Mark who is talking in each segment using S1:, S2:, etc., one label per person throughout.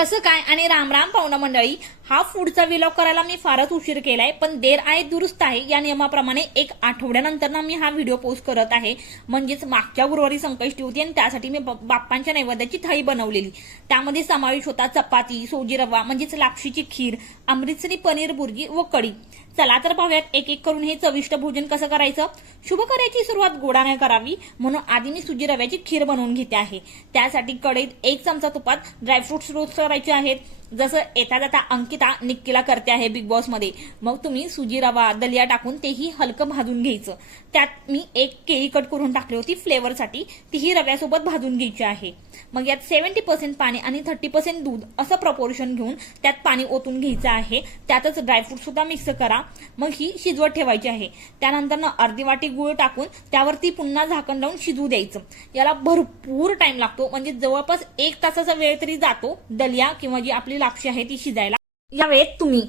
S1: कसं काय? आणि रामराम पाहुणा मंडळी हा फूडचा विलॉग करायला मी फारच उशीर केलाय पण देर आहे दुरुस्त आहे या नियमाप्रमाणे एक आठवड्यानंतर ना मी हा व्हिडिओ पोस्ट करत आहे. म्हणजेच मागच्या गुरुवारी संकष्टी होती आणि त्यासाठी मी ब- बाप्पांच्या नैवेद्याची थाळी बनवलेली. त्यामध्ये समावेश होता चपाती सोजी रवा म्हणजेच लापशीची खीर अमृतसरी पनीर बुर्जी व कढी. चला तर पाहूयात एक एक करून हे चविष्ट भोजन कसं करायचं. शुभ कार्याची सुरुवात गोडाने करावी म्हणून आधी मी सुजी रव्याची खीर बनवून घेते आहे. त्यासाठी कढईत एक चमचा तुपात ड्रायफ्रुट्स रोस्ट करायचे आहेत. जसं येता जाता अंकिता निक्कीला करते आहे बिग बॉसमध्ये मग तुम्ही सुजी रवा दलिया टाकून तेही हलकं भाजून घ्यायचं. त्यात मी एक केळी कट करून टाकली होती फ्लेवरसाठी तीही रव्यासोबत भाजून घ्यायची आहे. मग यात सेव्हन्टी पर्सेंट पाणी आणि थर्टी पर्सेंट दूध असं प्रपोर्शन घेऊन त्यात पाणी ओतून घ्यायचं आहे. त्यातच ड्रायफ्रूट सुद्धा मिक्स करा. मग ही शिजवत ठेवायची आहे. त्यानंतर अर्धी वाटी गुळ टाकून त्यावरती पुन्हा झाकण लावून शिजवू द्यायचं. याला भरपूर टाइम लागतो. म्हणजे जवळपास एक तासाचा वेळ तरी जातो दलिया किंवा जी आपली लापशी आहे ती शिजायला. या वेळेत तुम्ही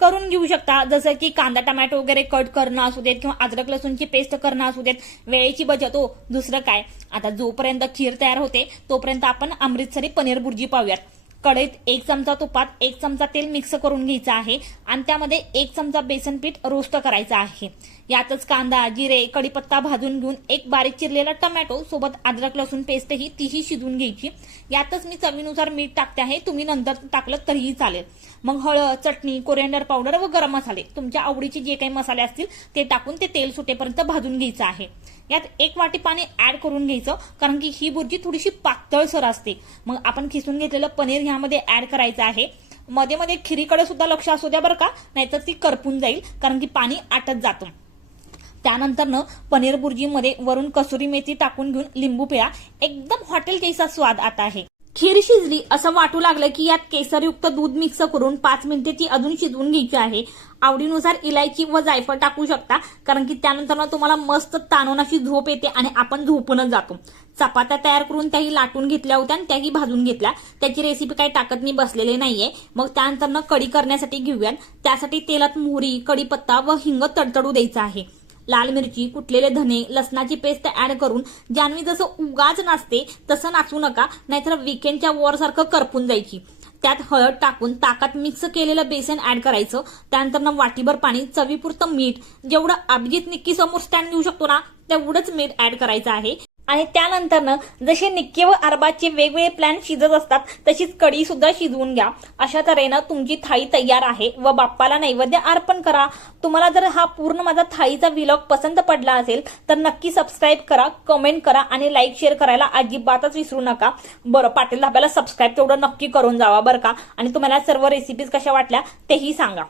S1: करून घेऊ शकता. जसं की कांदा टमॅटो वगैरे कट करणं असू देत किंवा अद्रक लसूणची पेस्ट करणं असू देत वेळेची बचत हो. दुसरं काय? आता जोपर्यंत खीर तयार होते तोपर्यंत आपण अमृतसरी पनीर भुर्जी पाहूयात. कढईत एक चमचा तुपात एक चमचा तेल मिक्स करून घ्यायचं आहे. आणि त्यामध्ये एक चमचा बेसन पीठ रोस्ट करायचं आहे. यातच कांदा जिरे कढीपत्ता भाजून घेऊन एक बारीक चिरलेला टमॅटो सोबत अद्रक लसूण पेस्टही तीही शिजून घ्यायची. यातच मी चवीनुसार मीठ टाकते आहे. तुम्ही नंतर टाकलं तरीही चालेल. मग हळद चटणी कोरिअंडर पावडर व गरम मसाले तुमच्या आवडीचे जे काही मसाले असतील ते टाकून ते तेल सुटेपर्यंत भाजून घ्यायचं आहे. यात एक वाटी पाणी ऍड करून घ्यायचं कारण की ही बुर्जी थोडीशी पातळसर असते. मग आपण खिसून घेतलेलं पनीर ह्यामध्ये ऍड करायचं आहे. मध्ये मध्ये खिरीकडे सुद्धा लक्ष असू द्या बरं का नाहीतर ती करपून जाईल कारण की पाणी आटत जातं. त्यानंतरनं पनीर बुर्जीमध्ये वरून कसुरी मेथी टाकून घेऊन लिंबू पिळा. एकदम हॉटेल केसा स्वाद आता आहे. खीर शिजली असं वाटू लागलं की यात केसरयुक्त दूध मिक्स करून पाच मिनिटे ती अजून शिजवून घ्यायची आहे. आवडीनुसार इलायची व जायफळ टाकू शकता कारण की त्यानंतर तुम्हाला मस्त तानून अशी झोप येते आणि आपण झोपूनच जातो. चपात्या तयार करून त्याही लाटून घेतल्या होत्या आणि त्याही भाजून घेतल्या. त्याची रेसिपी काही टाकत मी बसलेली नाहीये. मग त्यानंतर कढी करण्यासाठी घेऊयात. त्यासाठी तेलात मोहरी कढीपत्ता व हिंग तडतडू द्यायचा आहे. लाल मिरची कुटलेले धने लसणाची पेस्ट ऍड करून जान्हवी जसं उगाच नाचते तसं नाचू नका नाहीतर विकेंडच्या वर सारखं करपून जायची. त्यात हळद टाकून ताकात मिक्स केलेलं बेसन ऍड करायचं. त्यानंतर वाटीभर पाणी चवीपुरतं मीठ जेवढं अभिजित निक्की समोर स्टँड घेऊ शकतो ना तेवढंच मीठ ऍड करायचं आहे. आणि त्यानंतरनं जसे निक्के व अरबाचे वेगवेगळे प्लॅन शिजत असतात तशीच कढी सुद्धा शिजवून घ्या. अशा तऱ्हेनं तुमची थाळी तयार आहे व बाप्पाला नैवेद्य अर्पण करा. तुम्हाला जर हा पूर्ण माझा थाळीचा विलॉग पसंत पडला असेल तर नक्की सबस्क्राईब करा कमेंट करा आणि लाईक शेअर करायला अजिबातच विसरू नका. बरं पाटील धाब्याला सबस्क्राईब तेवढं नक्की करून जावा बरं का? आणि तुम्हाला सर्व रेसिपीज कशा वाटल्या तेही सांगा.